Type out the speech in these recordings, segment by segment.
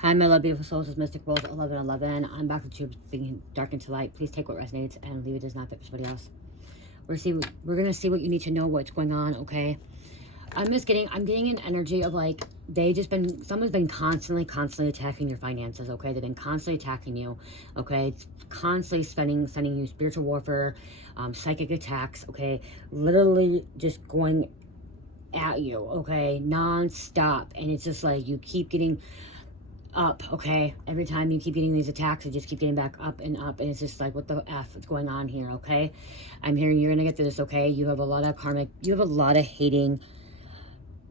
Hi, my love, beautiful souls. It's Mystic World 1111. I'm back with you, being dark into light. Please take what resonates and leave it does not fit for somebody else. We're gonna see what you need to know, what's going on. Okay. I'm getting an energy of like someone's been constantly attacking your finances. Okay, they've been constantly attacking you. Okay, it's constantly sending you spiritual warfare, psychic attacks. Okay, literally just going at you. Okay, non-stop, and it's just like you keep getting up. Okay, every time you keep getting these attacks, you just keep getting back up, and it's just like, what the F is going on here? Okay, I'm hearing you're gonna get through this. Okay, you have a lot of karmic, you have a lot of hating,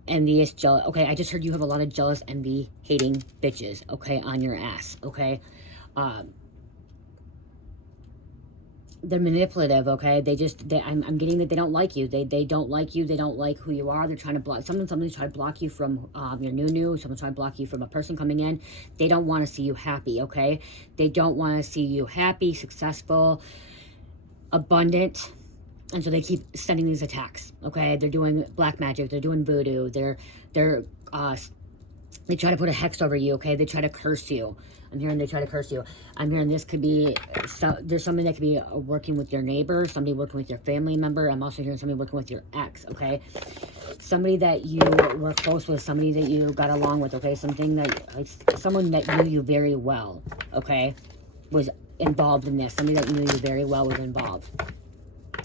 envious, jealous. Okay, I just heard you have a lot of jealous, envy, hating bitches. Okay, on your ass. Okay, they're manipulative. Okay, I'm getting that they don't like you. They don't like you. They don't like who you are. They're trying to block somebody's trying to block you from your new. Someone's trying to block you from a person coming in. They don't want to see you happy. Okay, they don't want to see you happy, successful, abundant. And so they keep sending these attacks. Okay, they're doing black magic. They're doing voodoo. They try to put a hex over you. Okay, they try to curse you. I'm hearing they try to curse you. I'm hearing this could be, there's somebody that could be working with your neighbor, somebody working with your family member. I'm also hearing somebody working with your ex, okay? Somebody that you were close with, somebody that you got along with, okay? Someone that knew you very well, okay, was involved in this. Somebody that knew you very well was involved,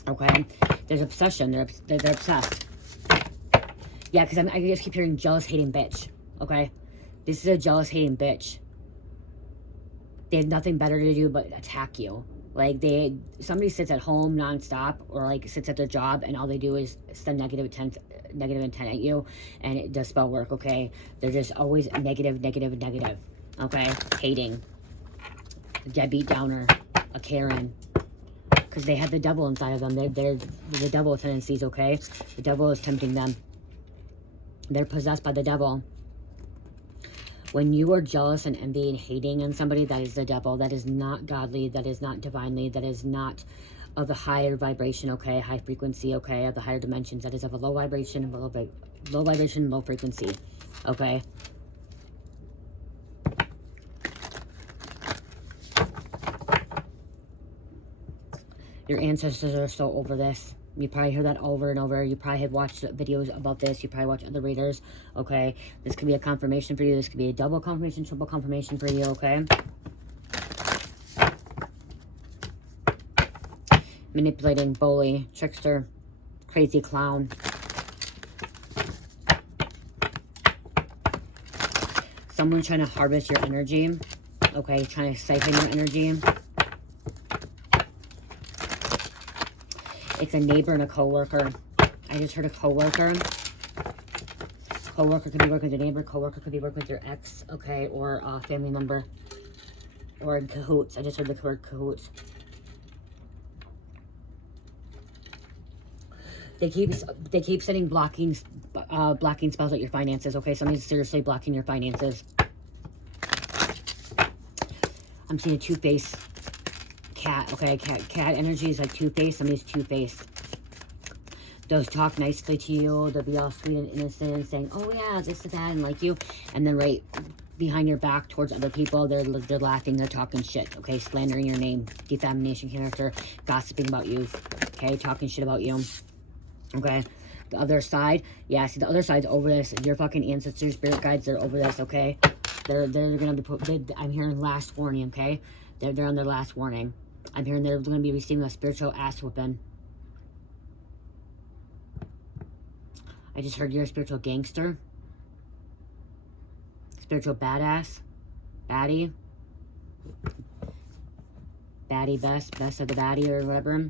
okay? There's obsession. They're obsessed. Yeah, because I just keep hearing jealous, hating bitch, okay? This is a jealous, hating bitch. They have nothing better to do but attack you. Like, somebody sits at home nonstop, or like sits at their job, and all they do is send negative intent at you, and it does spell work. Okay, they're just always negative, okay, hating, a deadbeat downer, a Karen, because they have the devil inside of them. They're the devil tendencies. Okay, the devil is tempting them. They're possessed by the devil. When you are jealous and envy and hating on somebody, that is the devil. That is not godly. That is not divinely. That is not of a higher vibration, okay? High frequency, okay? Of the higher dimensions. That is of a low vibration, low frequency, okay? Your ancestors are so over this. You probably hear that over and over. You probably have watched videos about this. You probably watch other readers, okay? This could be a confirmation for you. This could be a double confirmation, triple confirmation for you, okay? Manipulating, bully, trickster, crazy clown. Someone trying to harvest your energy, okay? Trying to siphon your energy. It's a neighbor and a coworker. I just heard a coworker. Coworker could be working with your neighbor. Coworker could be working with your ex, okay, or a family member, or in cahoots. I just heard the word cahoots. They keep sending blocking spells at your finances. Okay, somebody's seriously blocking your finances. I'm seeing a two-faced cat. Okay, cat energy is like two-faced. Somebody's two-faced. They'll talk nicely to you. They'll be all sweet and innocent and saying, "Oh yeah, this is that," and like you. And then right behind your back towards other people, they're laughing. They're talking shit. Okay, slandering your name, defamation character, gossiping about you. Okay, talking shit about you. Okay, the other side, yeah, see, the other side's over this. Your fucking ancestors, spirit guides, they're over this. Okay, they're gonna be I'm hearing last warning. Okay, they're on their last warning. I'm hearing they're gonna be receiving a spiritual ass whooping. I just heard you're a spiritual gangster, spiritual badass, baddie, best of the baddie, or whatever.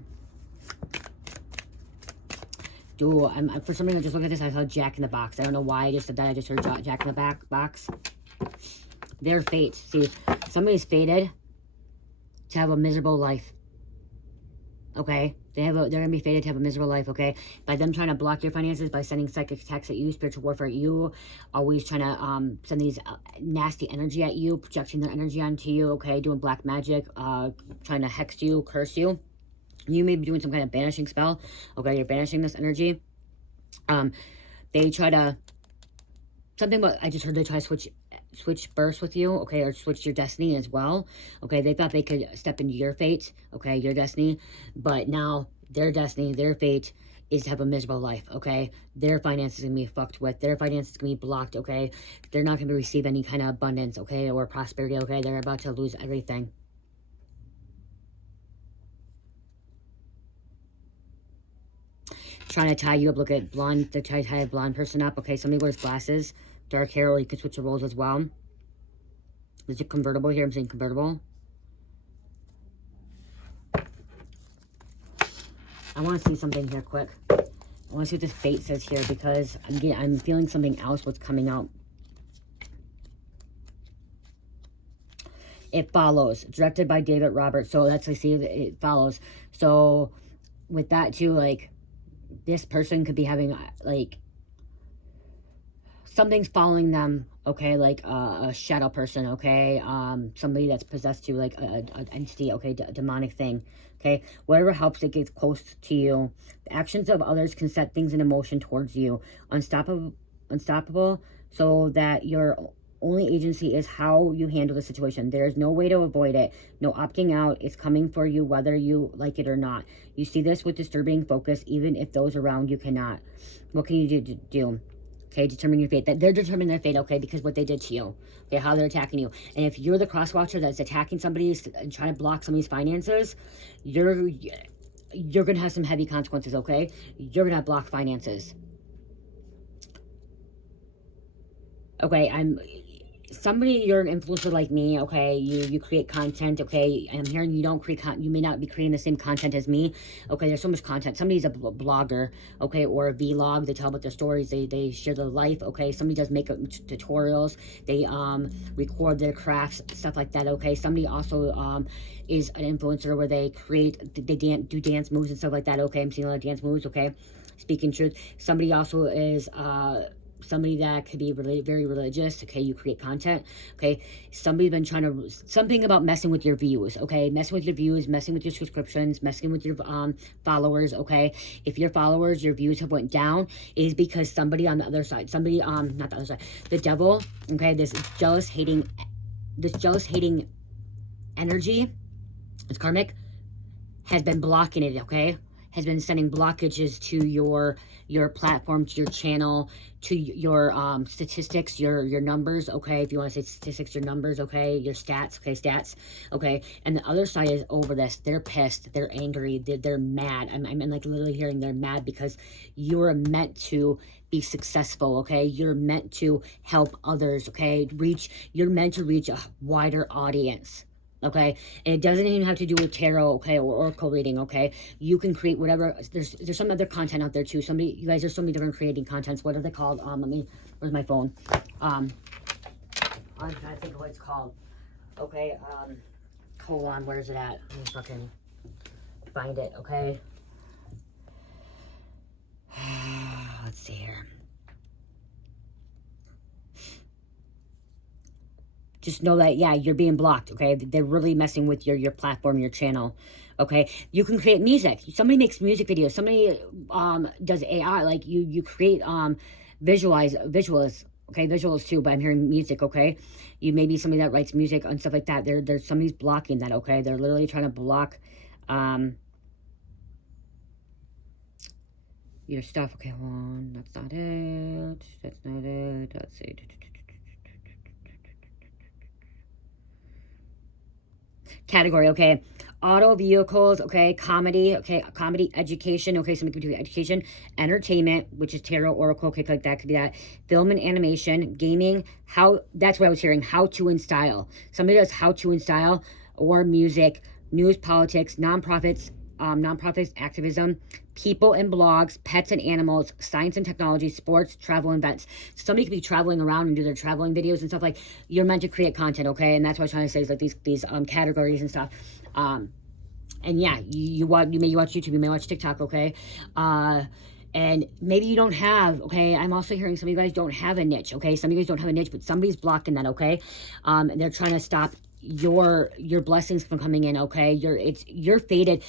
Dude, for some reason, I just look at this, I saw Jack in the Box. I don't know why I just said that. I just heard Jack in the box. Their fate. See, somebody's fated to have a miserable life. Okay? They're going to be fated to have a miserable life, okay? By them trying to block your finances, by sending psychic attacks at you, spiritual warfare at you, always trying to send these nasty energy at you, projecting their energy onto you, okay? Doing black magic, trying to hex you, curse you. You may be doing some kind of banishing spell. Okay, you're banishing this energy. They try to... I just heard they try to switch switch births with you, okay, or switch your destiny as well, okay. They thought they could step into your fate, okay, your destiny, but now their destiny, their fate is to have a miserable life, okay. Their finances gonna be fucked with, their finances gonna be blocked, okay. They're not gonna receive any kind of abundance, okay, or prosperity, okay. They're about to lose everything. Trying to tie you up. Look at blonde. They're trying to tie a blonde person up. Okay, somebody wears glasses, dark hair, or you can switch the roles as well. There's a convertible here. I'm saying convertible. I want to see something here quick. I want to see what this fate says here, because I'm feeling something else what's coming out. It Follows, directed by David Roberts. So that's, I see, It Follows. So with that too, like, this person could be having, like, something's following them, okay, like a shadow person, okay, somebody that's possessed you, like an entity, okay, demonic thing, okay, whatever helps it gets close to you. The actions of others can set things in motion towards you, unstoppable, so that your only agency is how you handle the situation. There's no way to avoid it, no opting out. It's coming for you whether you like it or not. You see this with disturbing focus, even if those around you cannot. What can you do? Okay, determine your fate. That they're determining their fate, okay, because what they did to you, okay, how they're attacking you. And if you're the cross watcher that's attacking somebody and trying to block somebody's finances, you're gonna have some heavy consequences, okay? You're gonna have blocked finances. Okay, somebody, you're an influencer like me, okay, you create content, okay, I'm hearing you don't create you may not be creating the same content as me, okay, there's so much content. Somebody's a blogger, okay, or a vlog, they tell about their stories, they share their life, okay, somebody does makeup tutorials, they record their crafts, stuff like that, okay, somebody also is an influencer where they do dance moves and stuff like that, okay, I'm seeing a lot of dance moves, okay, speaking truth. Somebody also is somebody that could be very religious, okay, you create content, okay, somebody's been trying to, something about messing with your views, okay, messing with your views, messing with your subscriptions, messing with your followers, okay, if your followers, your views have went down, it is because somebody on the other side, somebody, not the other side, the devil, okay, this jealous hating energy, it's karmic, has been blocking it, okay, has been sending blockages to your platform, to your channel, to your statistics, your numbers, okay, if you want to say statistics, your numbers, okay, your stats, okay, okay, and the other side is over this. They're pissed, they're angry, they're mad. I'm like literally hearing they're mad because you're meant to be successful, okay, you're meant to help others, okay, you're meant to reach a wider audience, okay, and it doesn't even have to do with tarot, okay, or oracle reading, okay, you can create whatever. There's some other content out there too. You guys, there's so many different creating contents. What are they called? Where's my phone? I'm trying to think of what it's called. Okay, hold on, where's it at? Let me fucking find it, okay. Let's see here. Just know that, yeah, you're being blocked, okay? They're really messing with your platform, your channel, okay? You can create music. Somebody makes music videos. Somebody does AI. Like, you create visuals, okay? Visuals too, but I'm hearing music, okay? You may be somebody that writes music and stuff like that. There's somebody's blocking that, okay? They're literally trying to block your stuff. Okay, hold on. That's not it. That's not it. Let's see. Category, okay, auto vehicles, okay, comedy, okay, comedy, education, okay, something could do education, entertainment, which is tarot, oracle, okay, like that could be that, film and animation, gaming, that's what I was hearing, how to and style. Somebody does how to and style, or music, news, politics, nonprofits, activism, people and blogs, pets and animals, science and technology, sports, travel and events. Somebody could be traveling around and do their traveling videos and stuff. Like, you're meant to create content, okay? And that's what I'm trying to say is like these categories and stuff. And yeah, you may watch YouTube, you may watch TikTok, okay? And maybe you don't have, okay, I'm also hearing some of you guys don't have a niche, okay? Some of you guys don't have a niche, but somebody's blocking that, okay? And they're trying to stop your blessings from coming in, okay? You're fated.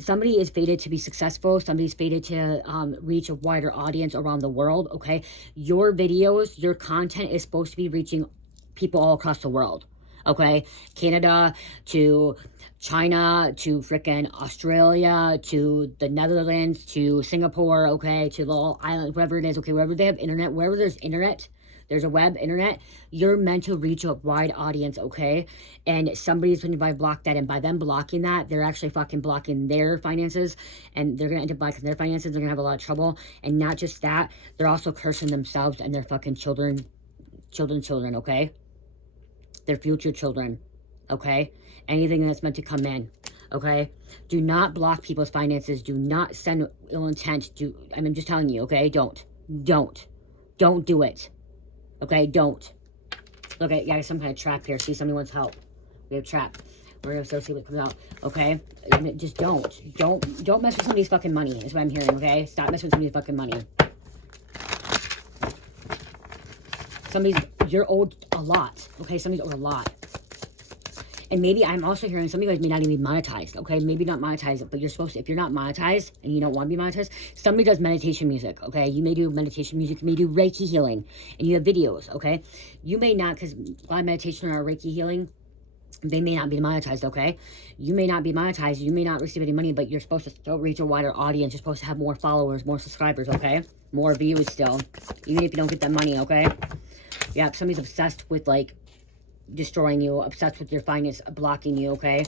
Somebody is fated to be successful. Somebody's fated to reach a wider audience around the world, okay? Your videos, your content is supposed to be reaching people all across the world, okay? Canada to China to freaking Australia to the Netherlands to Singapore, okay, to the little island, wherever it is, okay, wherever they have internet, wherever there's internet, there's a web internet, you're meant to reach a wide audience, okay? And somebody's going to block that, and by them blocking that, they're actually fucking blocking their finances, and they're going to end up blocking their finances. They're going to have a lot of trouble. And not just that, they're also cursing themselves and their fucking children, okay? Their future children, okay? Anything that's meant to come in, okay? Do not block people's finances. Do not send ill intent. I'm just telling you, okay? Don't do it. Okay, don't. Look at, yeah, some kind of trap here. See, somebody wants help. We have trap. We're going to see what comes out. Okay? Just don't. Don't mess with somebody's fucking money, is what I'm hearing, okay? Stop messing with somebody's fucking money. You're owed a lot. Okay? Somebody's owed a lot. And maybe I'm also hearing some of you guys may not even be monetized, okay? Maybe not monetized, but you're supposed to. If you're not monetized and you don't want to be monetized, somebody does meditation music, okay? You may do meditation music, you may do Reiki healing, and you have videos, okay? You may not, because a lot of meditation or Reiki healing, they may not be monetized, okay? You may not be monetized, you may not receive any money, but you're supposed to still reach a wider audience. You're supposed to have more followers, more subscribers, okay? More views still, even if you don't get that money, okay? Yeah, somebody's obsessed with, like, destroying you, obsessed with your finance, blocking you, okay?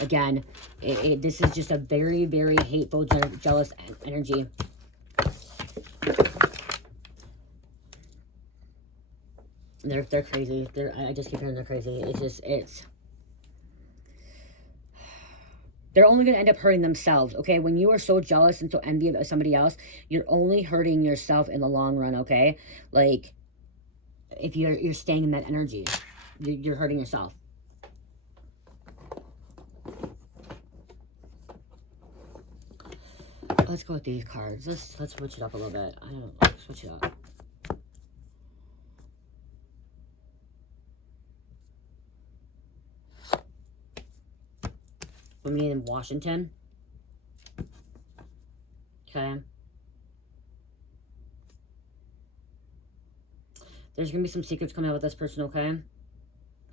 Again, this is just a very, very hateful, jealous energy. They're crazy. I just keep hearing they're crazy. They're only going to end up hurting themselves, okay? When you are so jealous and so envious of somebody else, you're only hurting yourself in the long run, okay? Like, if you're staying in that energy, you're hurting yourself. Let's go with these cards. Let's switch it up a little bit. I don't know. Let's switch it up. Women in Washington. Okay. There's going to be some secrets coming out with this person, okay?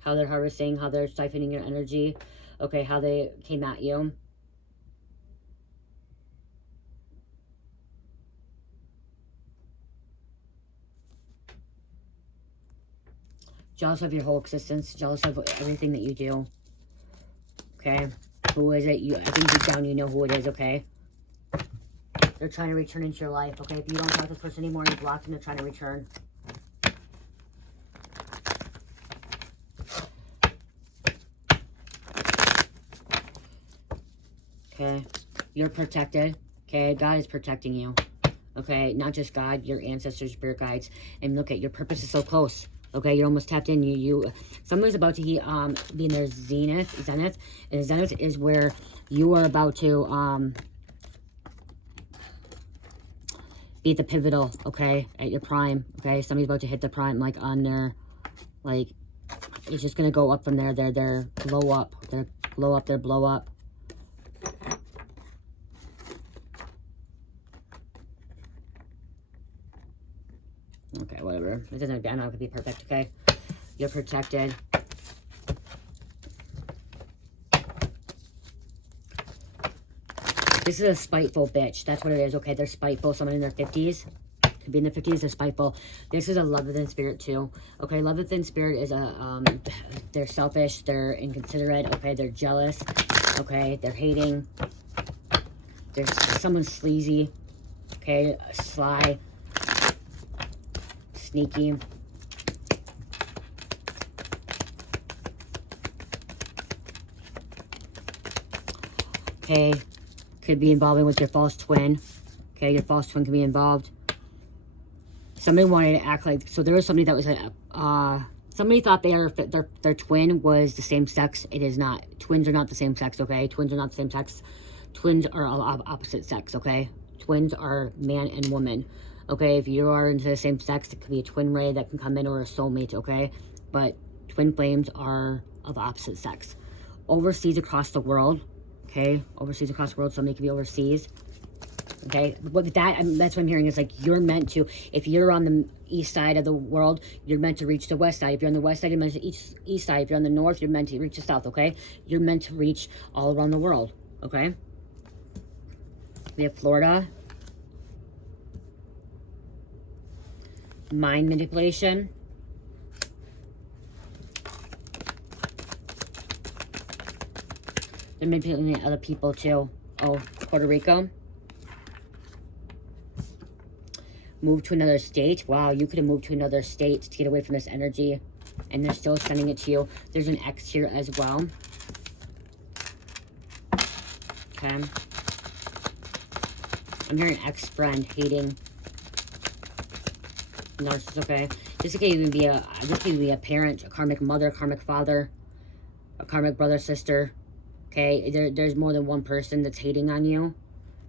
How they're harvesting, how they're siphoning your energy, okay? How they came at you. Jealous of your whole existence, jealous of everything that you do, okay? Who is it? I think deep down you know who it is, okay? They're trying to return into your life, okay? If you don't talk to this person anymore, you block them, they're trying to return. Okay, you're protected. Okay, God is protecting you. Okay, not just God, your ancestors, spirit guides. And look at your purpose is so close. Okay, you're almost tapped in. Somebody's about to be in their zenith. And zenith is where you are about to be at the pivotal. Okay, at your prime. Okay, somebody's about to hit the prime, like on their, like, it's just gonna go up from there. They're blow up. They're blow up. They're blow up. Okay, whatever. It doesn't again have to be perfect, okay? You're protected. This is a spiteful bitch. That's what it is, okay? They're spiteful. Someone in their 50s. Could be in their 50s. They're spiteful. This is a love within spirit, too. Okay, love within spirit is they're selfish. They're inconsiderate. Okay, they're jealous. Okay, they're hating. There's someone sleazy. Okay, sly. Sneaky. Okay, could be involving with your false twin. Okay, your false twin can be involved. Somebody wanted to act like, so there was somebody that was somebody thought their twin was the same sex. It is not. Twins are not the same sex, okay? Twins are not the same sex. Twins are opposite sex, okay? Twins are man and woman. Okay, if you are into the same sex, it could be a twin ray that can come in or a soulmate, okay? But twin flames are of opposite sex. Overseas across the world, okay? Overseas across the world, somebody could be overseas. Okay, but with that, that's what I'm hearing is like you're meant to, if you're on the east side of the world, you're meant to reach the west side. If you're on the west side, you're meant to east side. If you're on the north, you're meant to reach the south, okay? You're meant to reach all around the world, okay? We have Florida. Mind manipulation. They're manipulating other people too. Oh, Puerto Rico. Move to another state. Wow, you could have moved to another state to get away from this energy. And they're still sending it to you. There's an ex here as well. Okay. I'm hearing ex-friend, hating. Narcissist, okay. This could even be a parent, a karmic mother, a karmic father, a karmic brother, sister. Okay, there's more than one person that's hating on you.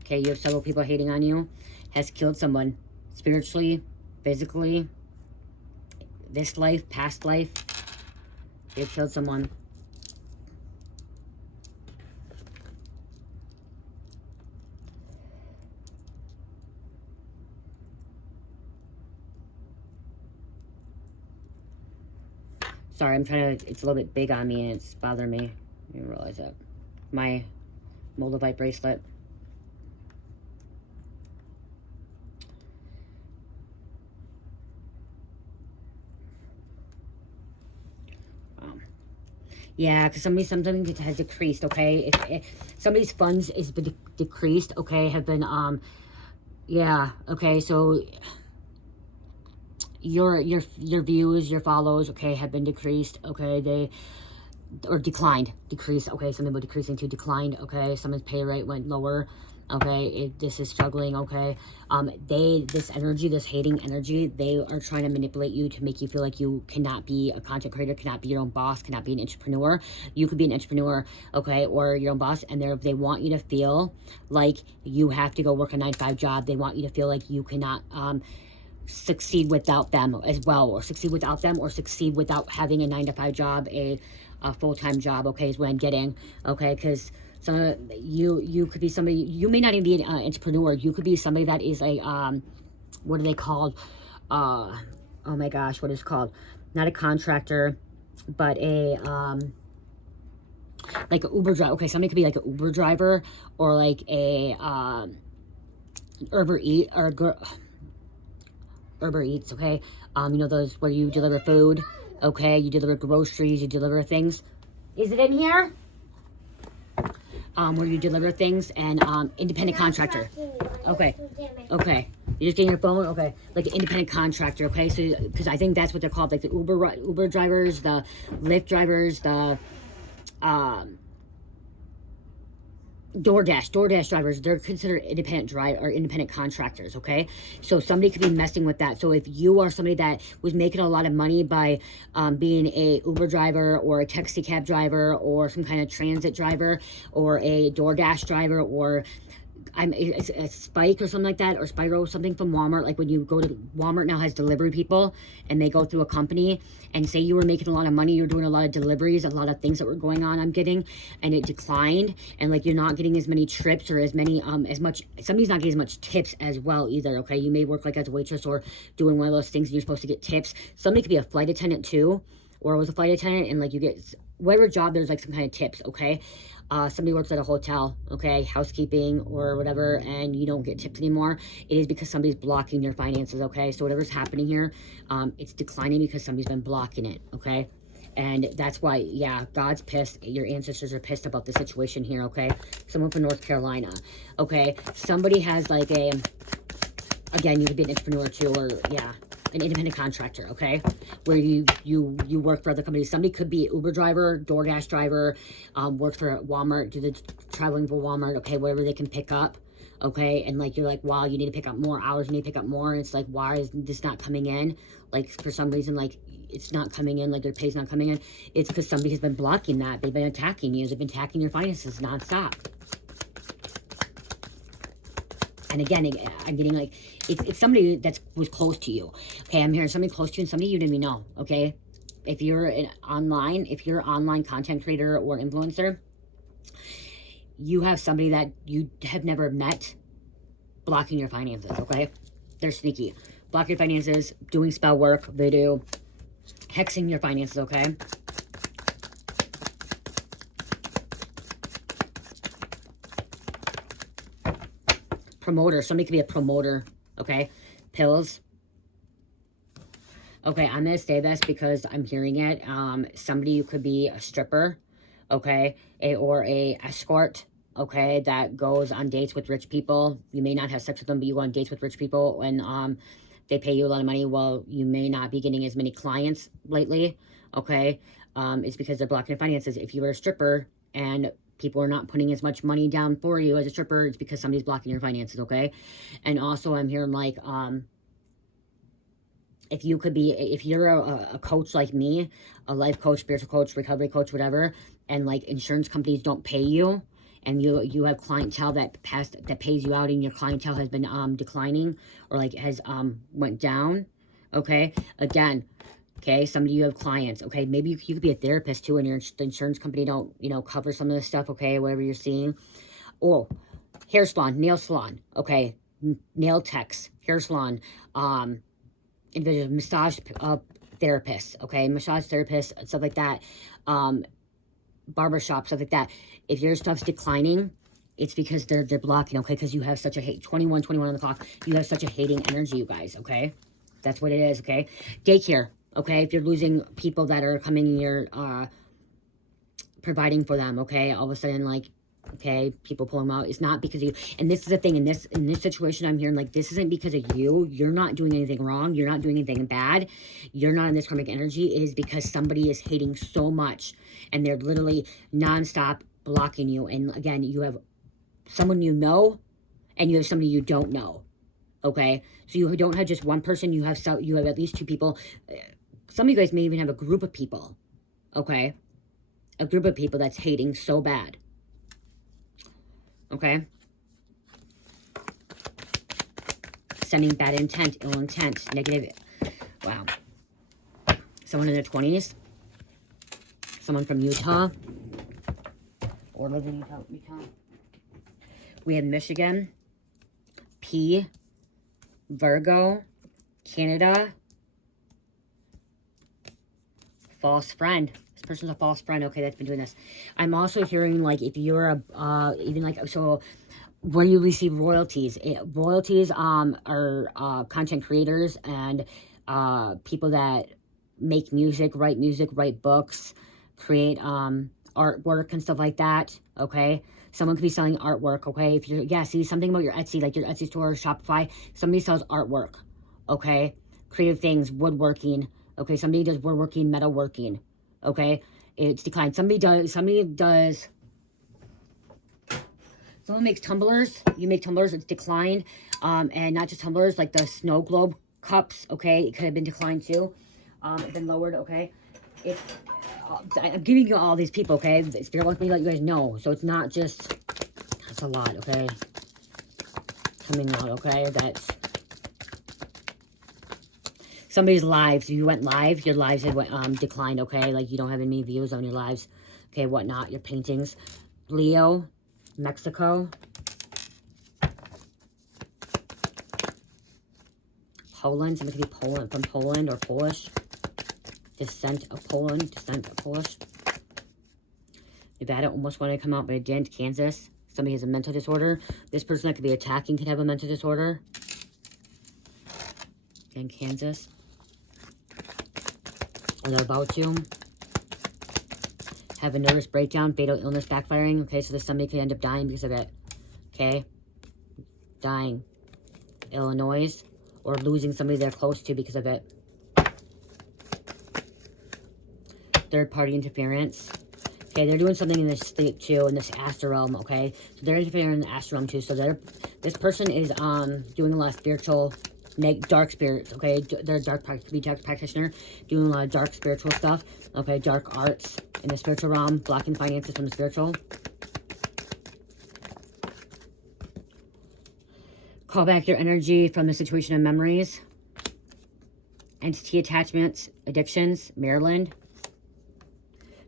Okay, you have several people hating on you. Has killed someone. Spiritually, physically, this life, past life, they've killed someone. Sorry, I'm trying to, it's a little bit big on me and it's bothering me. I didn't realize that. My Moldavite bracelet. Yeah, because something has decreased, okay? If somebody's funds is decreased, okay, have been, yeah, okay, so your views, your follows, okay, have been decreased, okay, or decreased, okay, some people decreasing to declined, okay, someone's pay rate went lower, okay, this is struggling, okay, this energy, this hating energy, they are trying to manipulate you to make you feel like you cannot be a content creator, cannot be your own boss, cannot be an entrepreneur. You could be an entrepreneur, okay, or your own boss, and they want you to feel like you have to go work a 9-to-5 job. They want you to feel like you cannot, succeed without them as well, or succeed without them, or succeed without having a 9-to-5 job, a full-time job, okay, is what I'm getting, okay, because you could be somebody, you may not even be an entrepreneur, you could be somebody that is a, what are they called, oh my gosh, what is it called, not a contractor, but a, like an Uber driver, okay, somebody could be like an Uber driver, or like a, Uber Eats, okay, you know those where you deliver food, okay, you deliver groceries, you deliver things. Is it in here? Where you deliver things, and independent contractor. Okay, okay. You're just getting your phone, okay, like an independent contractor, okay. So because I think that's what they're called, like the Uber drivers, the Lyft drivers, the DoorDash drivers, they're considered independent independent contractors, okay? So somebody could be messing with that. So if you are somebody that was making a lot of money by being a Uber driver, or a taxi cab driver, or some kind of transit driver, or a DoorDash driver, or it's a Spike or something like that, or Spyro, something from Walmart, like when you go to Walmart now has delivery people, and they go through a company, and say you were making a lot of money, you're doing a lot of deliveries, a lot of things that were going on, I'm getting, and it declined, and like you're not getting as many trips, or as many, as much, somebody's not getting as much tips as well either, okay? You may work like as a waitress, or doing one of those things, and you're supposed to get tips. Somebody could be a flight attendant too, or was a flight attendant, and like you get, whatever job, there's like some kind of tips, okay? Somebody works at a hotel, okay, housekeeping or whatever, and you don't get tips anymore. It is because somebody's blocking your finances, okay? So whatever's happening here, it's declining because somebody's been blocking it, okay? And that's why, yeah, God's pissed. Your ancestors are pissed about the situation here, okay? Someone from North Carolina, okay? Somebody has like a, again, you could be an entrepreneur too, or yeah, an independent contractor, okay, where you work for other companies. Somebody could be an Uber driver, DoorDash driver, works for Walmart, do the traveling for Walmart, okay, whatever they can pick up, okay, and like you're like, wow, you need to pick up more hours, you need to pick up more, and it's like, why is this not coming in? Like for some reason, like it's not coming in, like their pay's not coming in. It's because somebody has been blocking that. They've been attacking you. They've been attacking your finances nonstop. And again, I'm getting like, it's somebody that was close to you. Okay, I'm hearing somebody close to you and somebody you didn't even know, okay? If you're an online content creator or influencer, you have somebody that you have never met, blocking your finances, okay? They're sneaky. Block your finances, doing spell work, voodoo, hexing your finances, okay? Promoter. Somebody could be a promoter, okay? Pills. Okay, I'm going to say this because I'm hearing it. Somebody who could be a stripper, okay? Or a escort, okay? That goes on dates with rich people. You may not have sex with them, but you go on dates with rich people and they pay you a lot of money. Well, you may not be getting as many clients lately, okay? It's because they're blocking your finances. If you were a stripper and people are not putting as much money down for you as a stripper, it's because somebody's blocking your finances, okay? And also I'm hearing like, if you're a coach like me, a life coach, spiritual coach, recovery coach, whatever, and like insurance companies don't pay you, and you have clientele that pays you out, and your clientele has been declining or like has went down, okay? Again, okay, some of you have clients, okay? Maybe you could be a therapist too, and your insurance company don't, cover some of this stuff, okay? Whatever you're seeing. Oh, hair salon, nail salon, okay? Nail techs, hair salon, individual massage therapists, okay? Massage therapists, stuff like that. Barbershop, stuff like that. If your stuff's declining, it's because they're blocking, okay? Because you have such a hate. 21 on the clock. You have such a hating energy, you guys, okay? That's what it is, okay? Daycare, okay? If you're losing people that are coming and you're providing for them, okay? All of a sudden, like, okay, people pull them out. It's not because of you. And this is the thing, in this situation, I'm hearing, like, this isn't because of you. You're not doing anything wrong. You're not doing anything bad. You're not in this karmic energy. It is because somebody is hating so much, and they're literally nonstop blocking you. And again, you have someone you know, and you have somebody you don't know, okay? So you don't have just one person. You have at least two people. Some of you guys may even have a group of people, okay? A group of people that's hating so bad. Okay? Sending bad intent, ill intent, negative. Wow. Someone in their 20s. Someone from Utah. Or lives in Utah. We have Michigan. P. Virgo. Canada. False friend. This person's a false friend, okay, that's been doing this. I'm also hearing, like, if you're even like, so where you receive royalties. Royalties are content creators and people that make music, write books, create artwork and stuff like that, okay? Someone could be selling artwork, okay? If you're, see, something about your Etsy, like your Etsy store, Shopify, somebody sells artwork, okay? Creative things, woodworking, okay? Somebody does woodworking, metalworking, okay? It's declined. Somebody does, someone makes tumblers. You make tumblers, it's declined. And not just tumblers, like the snow globe cups, okay? It could have been declined too. It's been lowered, okay? I'm giving you all these people, okay? Spirit wants me to let you guys know. So it's not just, that's a lot, okay? Coming out, okay? That's somebody's lives. You went live, your lives had declined, okay? Like you don't have any views on your lives, okay? Whatnot, your paintings. Leo, Mexico. Poland, somebody could be Poland, from Poland or Polish. Descent of Poland, descent of Polish. Nevada almost wanted to come out, but it didn't. Kansas, somebody has a mental disorder. This person that could be attacking could have a mental disorder. Again, Kansas. Or they're about to have a nervous breakdown, fatal illness backfiring. Okay, so this somebody could end up dying because of it. Okay, dying. Illinois, or losing somebody they're close to because of it. Third-party interference. Okay, they're doing something in this state too, in this astral realm, okay? So they're interfering in the astral realm too. So this person is doing a lot of spiritual, dark spirits, okay? They're a dark practitioner, doing a lot of dark spiritual stuff, okay? Dark arts in the spiritual realm, blocking finances from the spiritual. Call back your energy from the situation of memories. Entity attachments, addictions, Maryland.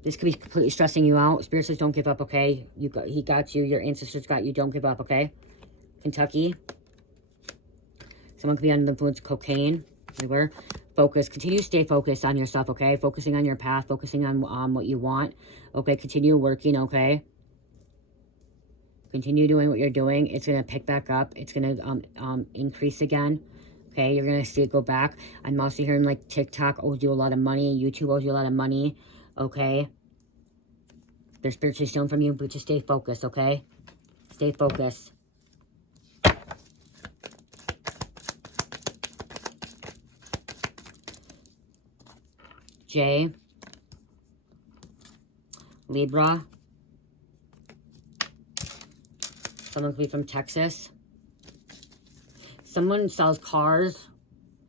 This could be completely stressing you out. Spirit says don't give up, okay? He got you. Your ancestors got you. Don't give up, okay? Kentucky. Someone could be under the influence of cocaine. Anywhere. Focus. Continue to stay focused on yourself, okay? Focusing on your path. Focusing on what you want. Okay? Continue working, okay? Continue doing what you're doing. It's going to pick back up. It's going to increase again. Okay? You're going to see it go back. I'm also hearing like TikTok owes you a lot of money. YouTube owes you a lot of money. Okay? They're spiritually stealing from you, but just stay focused, okay? Stay focused. J. Libra. Someone could be from Texas. Someone sells cars,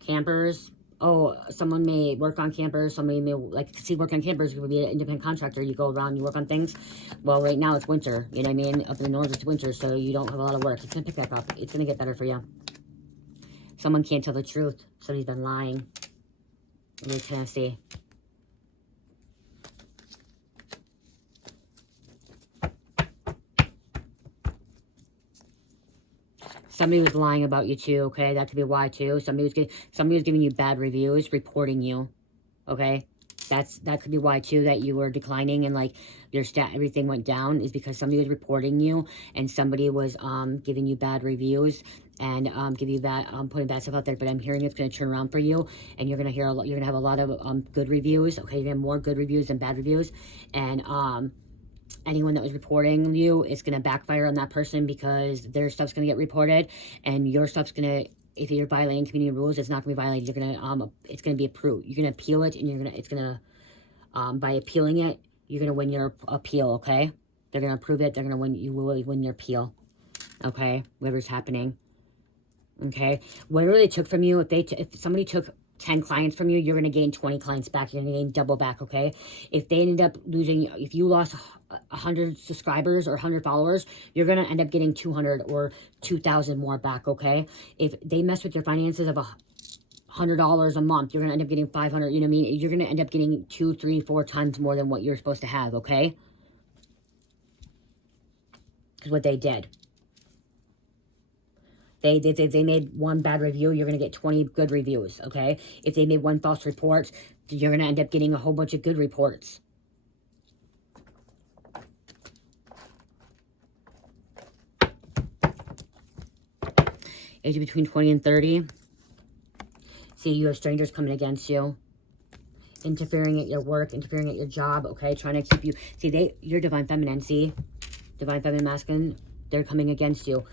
campers. Oh, someone may work on campers. Somebody may, like, see, work on campers. You could be an independent contractor. You go around, you work on things. Well, right now it's winter. You know what I mean? Up in the north, it's winter, so you don't have a lot of work. It's going to pick back up. It's going to get better for you. Someone can't tell the truth. Somebody's been lying. Let me kind of see. Somebody was lying about you too, okay? That could be why too. Somebody was giving you bad reviews, reporting you, okay? That could be why too, that you were declining and like your everything went down, is because somebody was reporting you and somebody was giving you bad reviews and give you bad putting bad stuff out there. But I'm hearing it's going to turn around for you, and you're going to hear you're going to have a lot of good reviews, okay? You're going to have more good reviews than bad reviews, and anyone that was reporting you, it's going to backfire on that person, because their stuff's going to get reported, and your stuff's going to, if you're violating community rules, it's not going to be violated. You're going to, it's going to be approved. You're going to appeal it, and it's going to, by appealing it, you're going to win your appeal, okay? They're going to approve it. They're going to win, you will win your appeal, okay? Whatever's happening, okay? Whatever they took from you, if somebody took 10 clients from you, you're going to gain 20 clients back. You're going to gain double back, okay? If they ended up losing, if you lost 100 subscribers or 100 followers, you're going to end up getting 200 or 2,000 more back, okay? If they mess with your finances of $100 a month, you're going to end up getting 500, you know what I mean? You're going to end up getting 2, 3, 4 times more than what you're supposed to have, okay? Because what they did. They made one bad review, you're going to get 20 good reviews, okay? If they made one false report, you're going to end up getting a whole bunch of good reports. Age between 20 and 30. See, you have strangers coming against you. Interfering at your work, interfering at your job, okay? Trying to keep you... See, you're divine feminine, see? Divine feminine masculine, they're coming against you.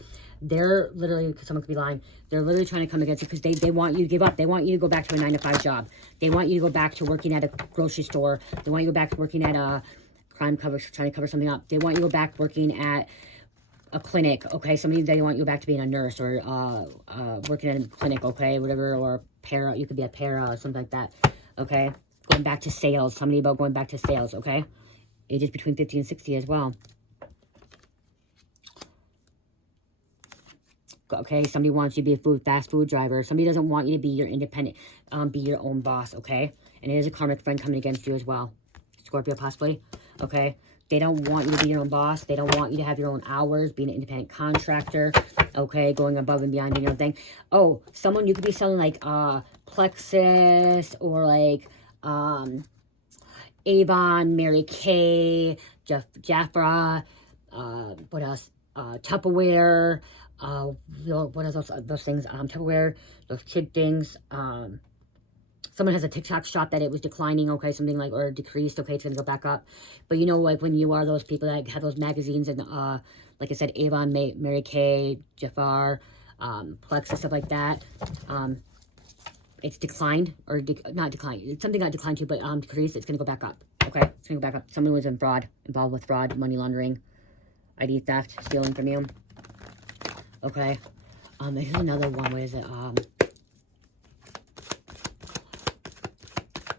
They're literally, because someone could be lying, they're literally trying to come against you because they want you to give up. They want you to go back to a 9-to-5 job. They want you to go back to working at a grocery store. They want you to go back to working at a crime cover, trying to cover something up. They want you to go back working at a clinic, okay? They want you back to being a nurse or working at a clinic, okay? Whatever, or para, you could be a para or something like that, okay? Going back to sales, somebody about going back to sales, okay? Ages between 50 and 60 as well. Okay, somebody wants you to be a fast food driver. Somebody doesn't want you to be your independent, be your own boss, okay? And it is a karmic friend coming against you as well. Scorpio, possibly, okay? They don't want you to be your own boss. They don't want you to have your own hours, being an independent contractor, okay? Going above and beyond doing your own thing. Oh, you could be selling, like, Plexus or, like, Avon, Mary Kay, Jafra, what else? Tupperware, what are those things? Tupperware, those kid things. Someone has a TikTok shop that it was declining, okay, something like, or decreased, okay, it's gonna go back up. But you know, like when you are those people that have those magazines and, like I said, Avon, Mary Kay, Jafar, Plexus, stuff like that, it's declined, or not declined, it's something got declined too, but decreased, it's gonna go back up, okay, it's gonna go back up. Someone was involved with fraud, money laundering, ID theft, stealing from you, okay. There's another one, what is it,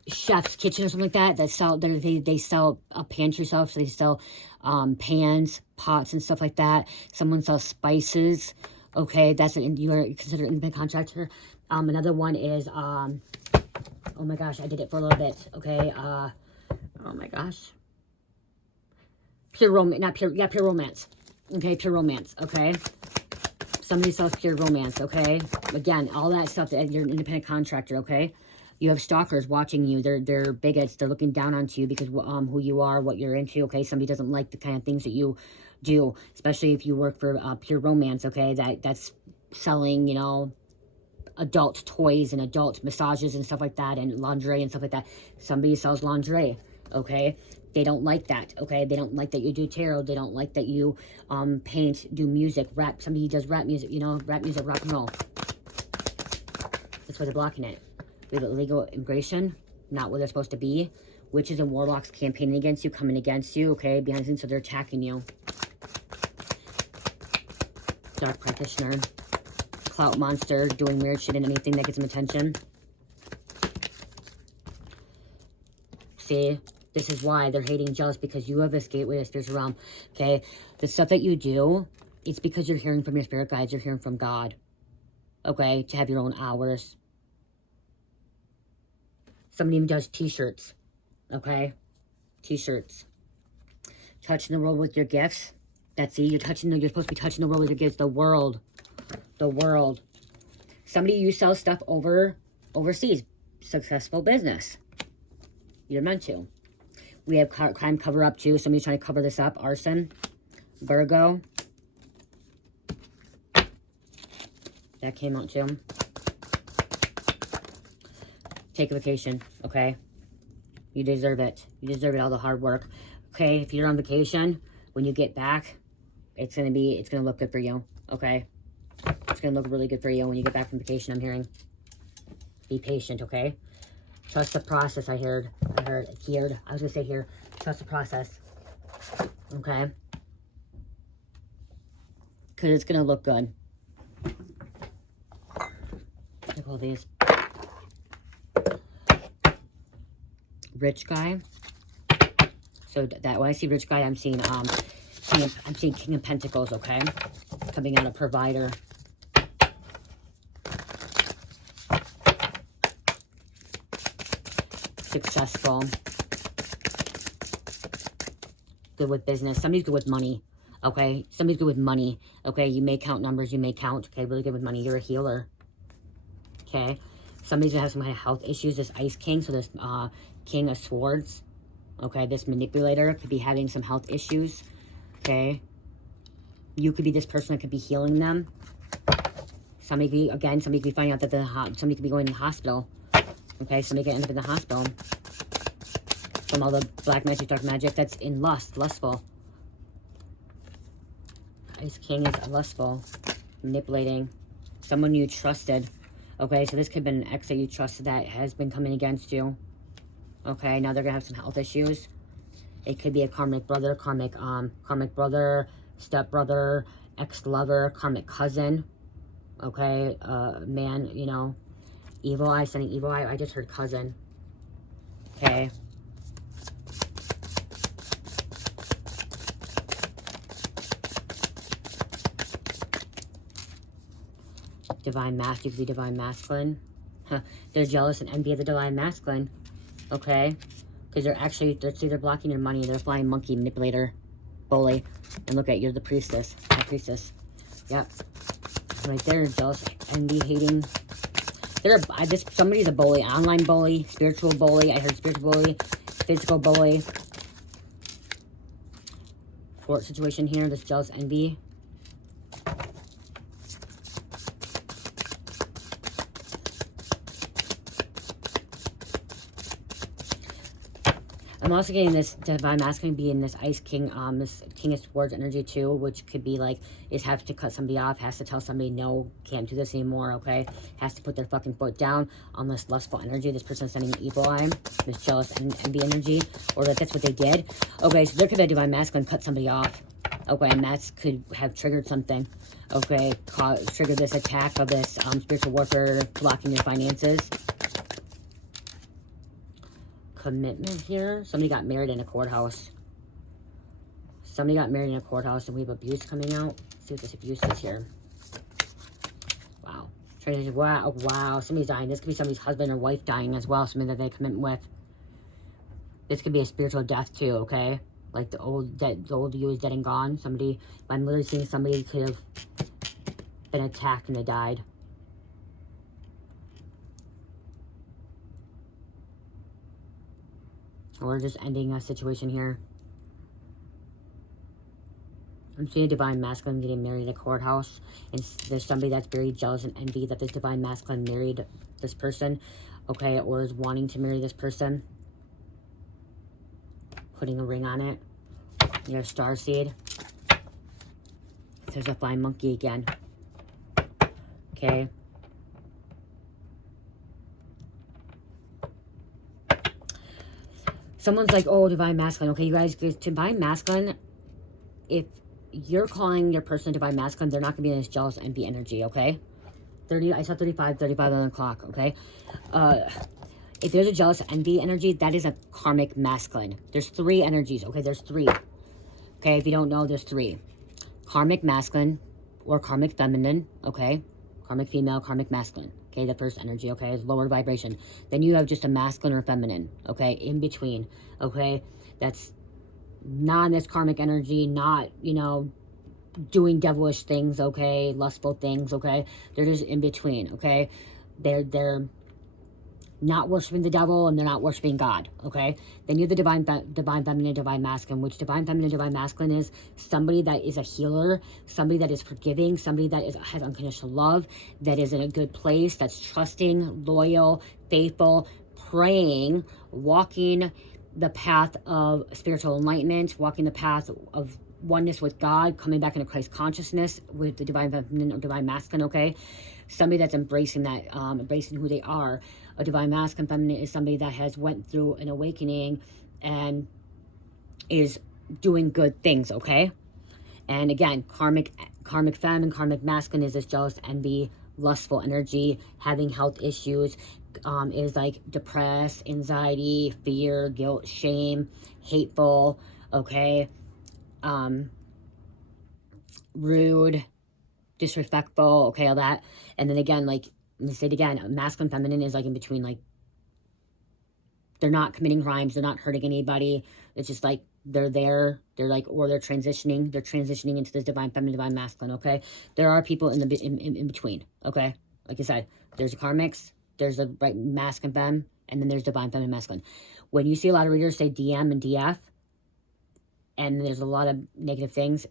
Chef's Kitchen or something like that sell, they sell pantry stuff, so they sell pans, pots, and stuff like that. Someone sells spices, okay, you are considered an independent contractor. Another one is, oh my gosh, I did it for a little bit, okay, oh my gosh, pure romance, pure romance, okay, pure romance, okay. Somebody sells pure romance, okay? Again, all that stuff, that you're an independent contractor, okay? You have stalkers watching you. They're bigots. They're looking down onto you because who you are, what you're into, okay? Somebody doesn't like the kind of things that you do, especially if you work for pure romance, okay? That's selling, you know, adult toys and adult massages and stuff like that, and lingerie and stuff like that. Somebody sells lingerie, okay? They don't like that, okay? They don't like that you do tarot. They don't like that you paint, do music, rap. Somebody does rap music, you know, rap music, rock and roll. That's why they're blocking it. We have illegal immigration, not what they're supposed to be. Witches and warlocks campaigning against you, coming against you, okay? Behind the scenes, so they're attacking you. Dark practitioner. Clout monster, doing weird shit and anything that gets some attention. See? This is why they're hating, jealous, because you have this gateway to the spiritual realm, okay? The stuff that you do, it's because you're hearing from your spirit guides, you're hearing from God, okay? To have your own hours. Somebody even does t-shirts, okay? T-shirts. Touching the world with your gifts. That's it. You're supposed to be touching the world with your gifts. The world. The world. Somebody, you sell stuff overseas. Successful business. You're meant to. We have crime cover-up, too. Somebody's trying to cover this up. Arson. Virgo. That came out, too. Take a vacation, okay? You deserve it. You deserve it, all the hard work. Okay, if you're on vacation, when you get back, it's gonna look good for you, okay? It's gonna look really good for you when you get back from vacation, I'm hearing. Be patient, okay? Trust the process, I was gonna say here. Trust the process, okay? Because it's gonna look good. Look at all these. Rich guy. So that when I see rich guy, I'm seeing King of Pentacles, okay? Coming out a provider. Successful. Good with business. Somebody's good with money, okay? Somebody's good with money, okay? You may count numbers, you may count, okay? Really good with money. You're a healer, okay? Somebody's gonna have some kind of health issues. This Ice King, so this King of Swords, okay? This manipulator could be having some health issues, okay? You could be this person that could be healing them. Somebody could be finding out that somebody could be going to the hospital, okay? Somebody could end up in the hospital from all the black magic, dark magic that's in lustful. Ice King is lustful, manipulating someone you trusted. Okay, so this could have been an ex that you trusted that has been coming against you. Okay, now they're gonna have some health issues. It could be a karmic brother, karmic brother, stepbrother, ex-lover, karmic cousin. Okay, man, you know, evil eye, sending evil eye. I just heard cousin. Okay. Divine Masculine, you could be Divine Masculine. Huh. They're jealous and envy of the Divine Masculine. Okay? Because they're blocking your money. They're flying monkey, manipulator, bully. And look at, you're the priestess. The priestess. Yep. Right there, jealous, envy, hating. Somebody's a bully. Online bully, spiritual bully. I heard spiritual bully, physical bully. Court situation here, this jealous envy. I'm also getting this Divine Masculine being this Ice King, this King of Swords energy too, which could be like, has to cut somebody off, has to tell somebody, no, can't do this anymore, okay? Has to put their fucking foot down on this lustful energy. This person sending an evil eye, this jealous and envy energy, or that's what they did. Okay, so there could be a Divine Masculine cut somebody off. Okay, and that could have triggered something. Okay, triggered this attack of this spiritual warfare, blocking your finances. Commitment here. Somebody got married in a courthouse. Somebody got married in a courthouse, and we have abuse coming out. Let's see what this abuse is here. Wow. Wow. Wow. Somebody's dying. This could be somebody's husband or wife dying as well. Somebody that they commit with. This could be a spiritual death too. Okay. Like the old you is dead and gone. I'm literally seeing somebody could have been attacked and they died. We're just ending a situation here. I'm seeing a divine masculine getting married in a courthouse. And there's somebody that's very jealous and envy that this divine masculine married this person. Okay, or is wanting to marry this person. Putting a ring on it. Your star seed. There's a flying monkey again. Okay. Someone's like, oh, divine masculine. Okay, you guys, divine masculine, if you're calling your person divine masculine, they're not going to be in this jealous envy energy, okay? 30, I saw 35 on the clock, okay? If there's a jealous envy energy, that is a karmic masculine. There's 3 energies, okay? There's 3. Okay, if you don't know, there's 3. Karmic masculine or karmic feminine, okay? Karmic female, karmic masculine. Okay, the first energy, okay, is lower vibration. Then you have just a masculine or feminine, okay, in between, okay? That's not this karmic energy, not, you know, doing devilish things, okay, lustful things, okay? They're just in between, okay? They're not worshiping the devil and they're not worshiping God, okay? Then you have the divine feminine, divine masculine, which divine feminine, divine masculine is somebody that is a healer, somebody that is forgiving, somebody that has unconditional love, that is in a good place, that's trusting, loyal, faithful, praying, walking the path of spiritual enlightenment, walking the path of oneness with God, coming back into Christ consciousness with the divine feminine or divine masculine, okay? Somebody that's embracing that, embracing who they are. A divine masculine feminine is somebody that has went through an awakening and is doing good things, okay? And again, karmic femme and karmic masculine is this jealous, envy, lustful energy, having health issues, is like depressed, anxiety, fear, guilt, shame, hateful, okay? Rude, disrespectful, okay, all that. And then again, like, let me say it again, masculine feminine is like in between, like, they're not committing crimes, they're not hurting anybody. It's just like they're there, they're like, or they're transitioning into this divine feminine, divine masculine, okay? There are people in the in between, okay? Like I said, there's the karmics, there's the right masculine femme, and then there's divine feminine masculine. When you see a lot of readers say DM and DF, and there's a lot of negative things,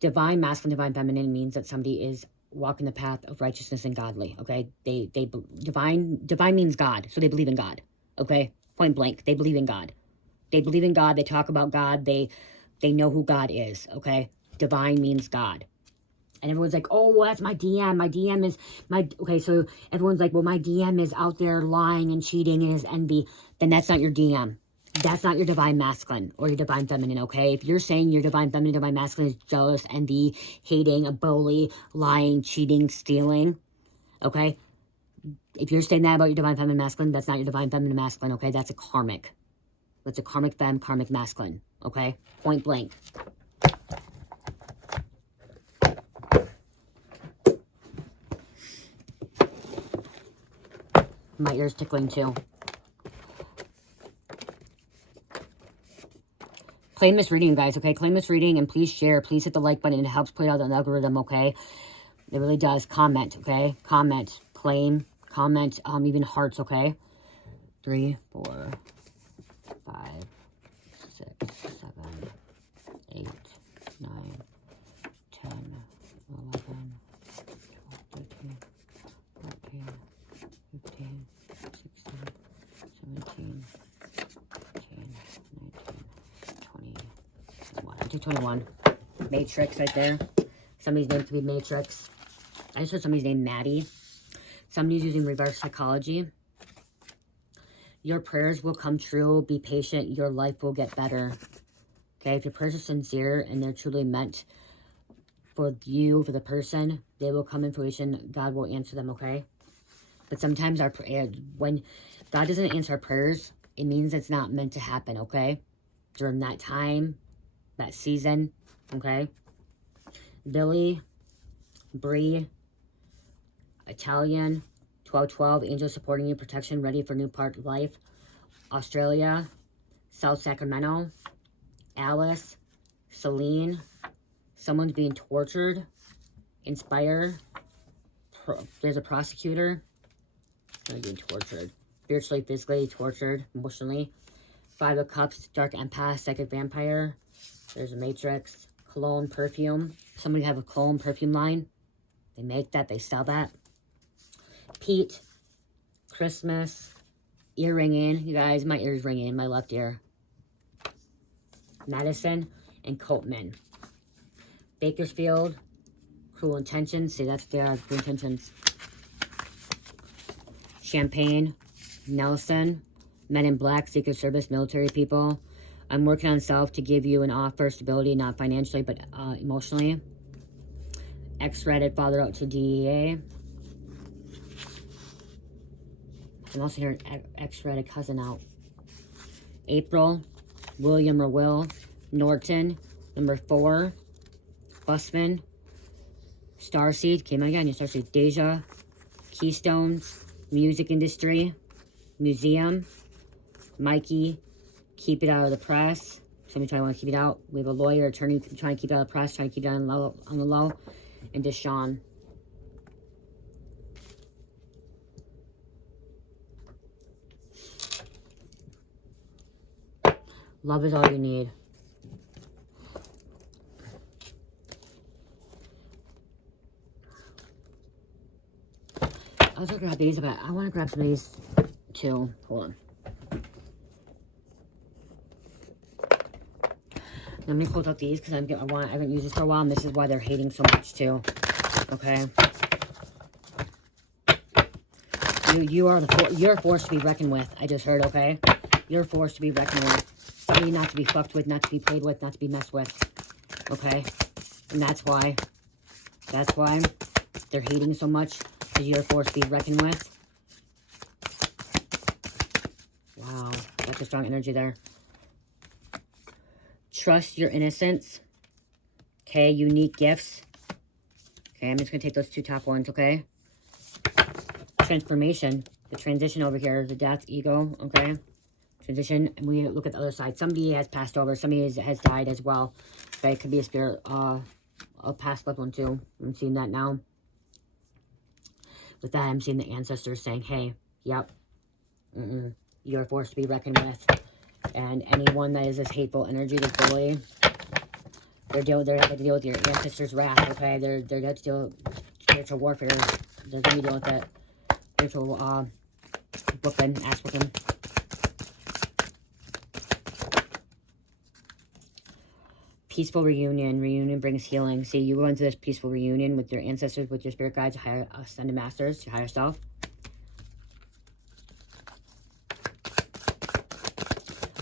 divine masculine, divine feminine means that somebody is walking the path of righteousness and godly, okay? Divine means God, so they believe in God, okay? Point blank, they believe in God. They believe in God, they talk about God, they know who God is, okay? Divine means God. And everyone's like, oh, well, that's my DM. My DM is okay, so everyone's like, well, my DM is out there lying and cheating and is envy. Then that's not your DM. That's not your divine masculine or your divine feminine, okay? If you're saying your divine feminine, divine masculine is jealous, envy, hating, a bully, lying, cheating, stealing, okay? If you're saying that about your divine feminine masculine, that's not your divine feminine masculine, okay? That's a karmic. That's a karmic femme, karmic masculine, okay? Point blank. My ear's tickling too. Claim this reading, guys, okay? Claim this reading and please share. Please hit the like button. It helps put out the algorithm, okay? It really does. Comment, okay? Comment. Claim. Comment. Even hearts, okay? 3, 4, 5, 6, 7, 8, 9, 10, 11, 12, 13, 14, 15, 16, 17, 18, 19, 20, 21. I took 21. Matrix right there. Somebody's name could be Matrix. I just heard somebody's name Maddie. Somebody's using reverse psychology. Your prayers will come true. Be patient. Your life will get better. Okay, if your prayers are sincere and they're truly meant for you, for the person, they will come in fruition. God will answer them, okay? But sometimes our when God doesn't answer our prayers, it means it's not meant to happen, okay? During that time, that season, okay? Billy, Bree, Italian, 1212, angel supporting you, protection, ready for new part of life. Australia, South Sacramento, Alice, Celine, someone's being tortured. Inspire. There's a prosecutor. They're being tortured. Spiritually, physically, tortured, emotionally. 5 of Cups, dark empath, psychic vampire. There's a matrix. Cologne, perfume. Somebody have a cologne perfume line. They make that, they sell that. Pete, Christmas, ear ringing. You guys, my ear's ringing in my left ear. Madison and Coatman. Bakersfield, cruel intentions. See, that's their cruel intentions. Champagne, Nelson, Men in Black, Secret Service, military people. I'm working on self to give you an offer, stability, not financially, but emotionally. Extradited father out to DEA. I'm also hearing extradited cousin out. April, William or Will, Norton, number 4, Busman, Starseed, came out again, Starseed, Deja, Keystones, music industry, museum, Mikey, keep it out of the press. Somebody trying to want to keep it out. We have a lawyer, attorney trying to keep it out of the press, trying to keep it on the low. And Deshaun. Love is all you need. I was going to grab these, but I want to grab some of these too. Hold on. Let me close out these because I haven't used this for a while, and this is why they're hating so much too. Okay. You're a force to be reckoned with. I just heard. Okay. You're a force to be reckoned with. Somebody not to be fucked with, not to be played with, not to be messed with. Okay. And that's why they're hating so much, because you're a force to be reckoned with. Wow, that's a strong energy there. Trust your innocence. Okay, unique gifts. Okay, I'm just going to take those 2 top ones, okay? Transformation. The transition over here. The death, ego, okay? Transition. And we look at the other side. Somebody has passed over. Somebody has died as well. Okay, it could be a spirit, a past loved one too. I'm seeing that now. With that, I'm seeing the ancestors saying, hey, yep, you're a force to be reckoned with. And anyone that is this hateful energy, this bully, they're having to deal with your ancestors' wrath, okay? They're going to deal with spiritual warfare. They're going to be dealing with that spiritual whooping, ass whooping. Peaceful reunion. Reunion brings healing. See, you go into this peaceful reunion with your ancestors, with your spirit guides, higher ascended masters, your higher self.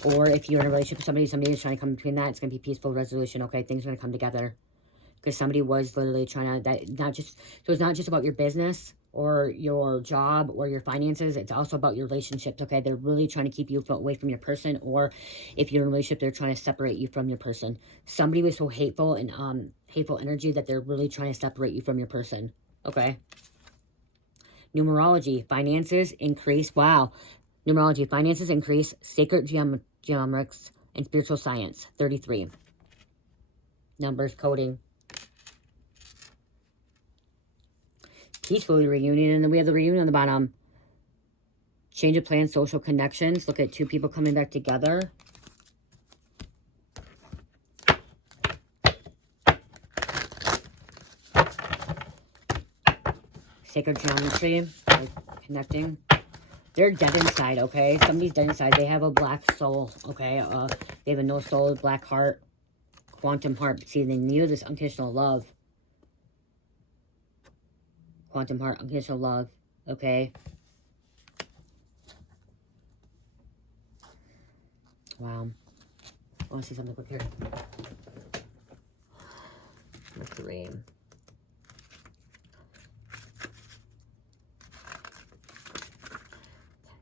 Or if you're in a relationship with somebody is trying to come between that, it's going to be peaceful resolution, okay? Things are going to come together. Because somebody was literally trying to, so it's not just about your business or your job or your finances. It's also about your relationships, okay? They're really trying to keep you away from your person. Or if you're in a relationship, they're trying to separate you from your person. Somebody was so hateful and hateful energy that they're really trying to separate you from your person, okay? Numerology, finances increase. Wow. Numerology, finances increase. Sacred geometrics and spiritual science, 33. Numbers, coding. Peaceful reunion, and then we have the reunion on the bottom. Change of plans, social connections. Look at 2 people coming back together. Sacred geometry, like connecting. They're dead inside, okay? Somebody's dead inside. They have a black soul, okay? They have a no soul, black heart, quantum heart. See, they knew this unconditional love. Quantum heart, unconditional love, okay? Wow. I want to see something quick here. Mercury.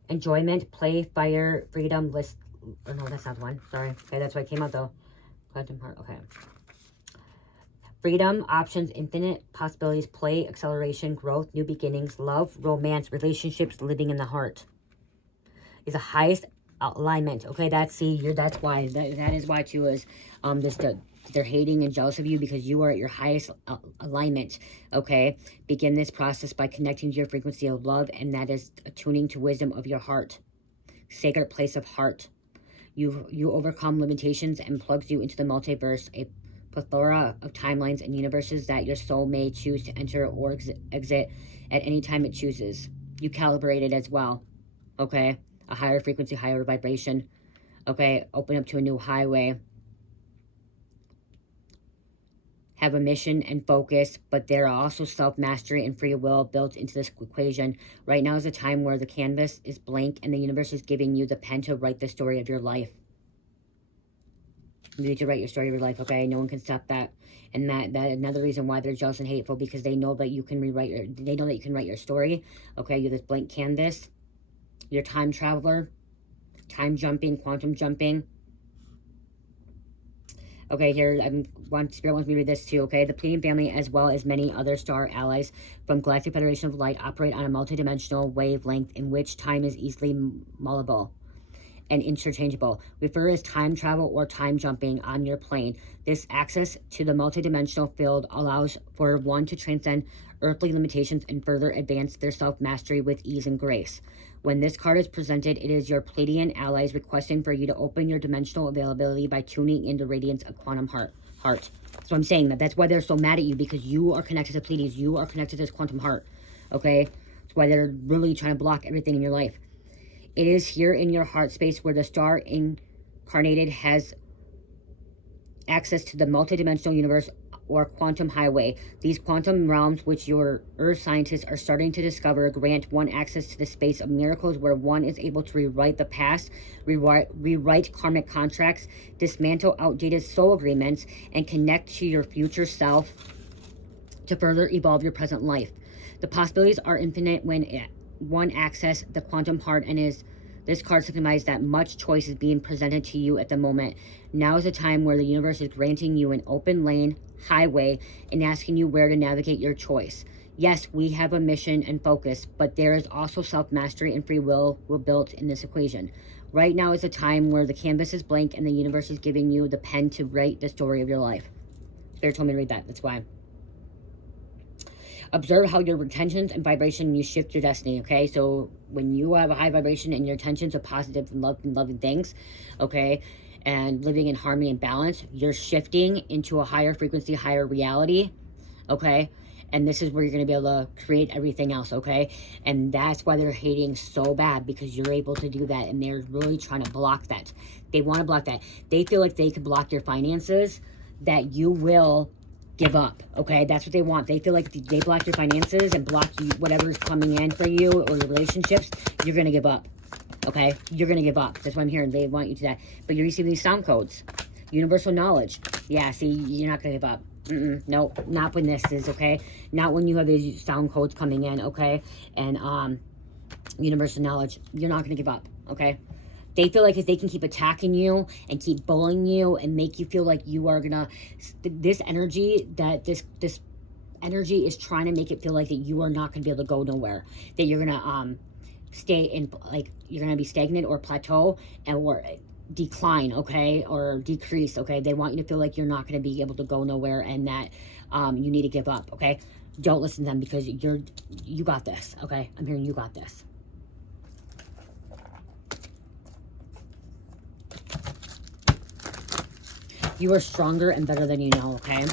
Enjoyment, play, fire, freedom, list. Oh, no, that's not the one. Sorry. Okay, that's why it came out, though. Quantum heart, okay. Freedom, options, infinite possibilities, play, acceleration, growth, new beginnings, love, romance, relationships, living in the heart. Is the highest alignment. Okay, that's why that is why too is they're hating and jealous of you because you are at your highest alignment. Okay, begin this process by connecting to your frequency of love, and that is attuning to wisdom of your heart, sacred place of heart. You overcome limitations and plugs you into the multiverse, a plethora of timelines and universes that your soul may choose to enter or exit at any time it chooses. You calibrate it as well. Okay, a higher frequency, higher vibration. Okay, open up to a new highway. Have a mission and focus, but there are also self-mastery and free will built into this equation. Right now is a time where the canvas is blank and the universe is giving you the pen to write the story of your life. You need to write your story of your life, okay? No one can stop that. And that another reason why they're jealous and hateful, because they know that you can they know that you can write your story, okay? You're this blank canvas. You're a time traveler, time jumping, quantum jumping. Okay, here, Spirit wants me to read this too, okay? The Pleiadian family, as well as many other star allies from Galactic Federation of Light, operate on a multidimensional wavelength in which time is easily malleable and interchangeable. Refer as time travel or time jumping on your plane. This access to the multidimensional field allows for one to transcend earthly limitations and further advance their self-mastery with ease and grace. When this card is presented, it is your Pleiadian allies requesting for you to open your dimensional availability by tuning into radiance of quantum heart. So I'm saying that's why they're so mad at you, because you are connected to Pleiades. You are connected to this quantum heart. Okay? That's why they're really trying to block everything in your life. It is here in your heart space where the star incarnated has access to the multidimensional universe or quantum highway. These quantum realms, which your earth scientists are starting to discover, grant one access to the space of miracles where one is able to rewrite the past, rewrite karmic contracts, dismantle outdated soul agreements, and connect to your future self to further evolve your present life. The possibilities are infinite when one access the quantum heart, and this card signifies that much choice is being presented to you at the moment. Now is a time where the universe is granting you an open lane highway and asking you where to navigate your choice. Yes, we have a mission and focus, but there is also self-mastery and free will built in this equation. Right now is a time where the canvas is blank and the universe is giving you the pen to write the story of your life. Spirit told me to read that. That's why. Observe how your intentions and vibration, you shift your destiny, okay? So when you have a high vibration and your intentions are positive and loving things, okay, and living in harmony and balance, you're shifting into a higher frequency, higher reality, okay? And this is where you're going to be able to create everything else, okay? And that's why they're hating so bad, because you're able to do that, and they're really trying to block that. They want to block that. They feel like they could block your finances, that you will give up, okay? That's what they want. They feel like they block your finances and block you, whatever's coming in for you or your relationships, you're going to give up, okay? You're going to give up. That's what I'm hearing. They want you to that. But you're receiving these sound codes. Universal knowledge. Yeah, see, you're not going to give up. No, not when this is, okay? Not when you have these sound codes coming in, okay? And universal knowledge. You're not going to give up, okay? They feel like if they can keep attacking you and keep bullying you and make you feel like you are gonna, this energy is trying to make it feel like that you are not gonna be able to go nowhere, that you're gonna stay in, like, you're gonna be stagnant or plateau or decline, okay, or decrease, okay? They want you to feel like you're not gonna be able to go nowhere and that you need to give up, okay? Don't listen to them, because you got this, okay? I'm hearing you got this. You are stronger and better than you know, okay?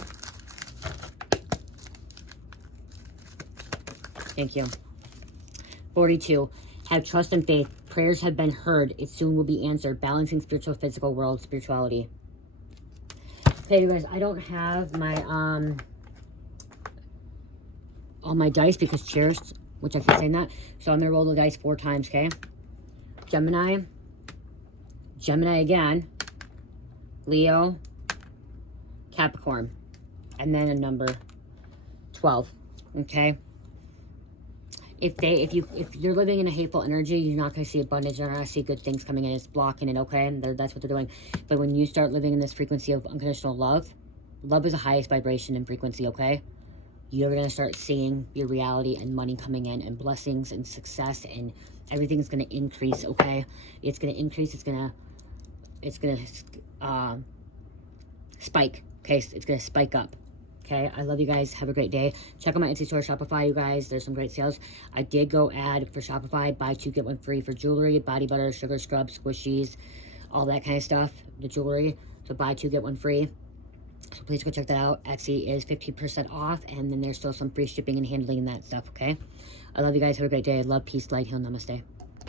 Thank you. 42. Have trust and faith. Prayers have been heard. It soon will be answered. Balancing spiritual, physical world, spirituality. Okay, you guys, I don't have my, all my dice, because cheers, which I keep saying that. So I'm going to roll the dice 4 times, okay? Gemini. Gemini again. Leo. Capricorn, and then a number 12. Okay, if you're living in a hateful energy, you're not going to see abundance. You're not going to see good things coming in. It's blocking it, okay? And that's what they're doing. But when you start living in this frequency of unconditional love is the highest vibration and frequency, okay? You're going to start seeing your reality and money coming in and blessings and success and Everything's going to increase, okay? It's going to increase. It's going to spike, okay? It's going to spike up, okay? I love you guys. Have a great day. Check out my Etsy store, Shopify, you guys. There's some great sales. I did go add for Shopify, buy 2, get 1 free for jewelry, body butter, sugar scrub, squishies, all that kind of stuff, the jewelry. So buy 2, get 1 free. So please go check that out. Etsy is 15% off, and then there's still some free shipping and handling and that stuff, okay? I love you guys. Have a great day. Love, peace, light, heal, namaste.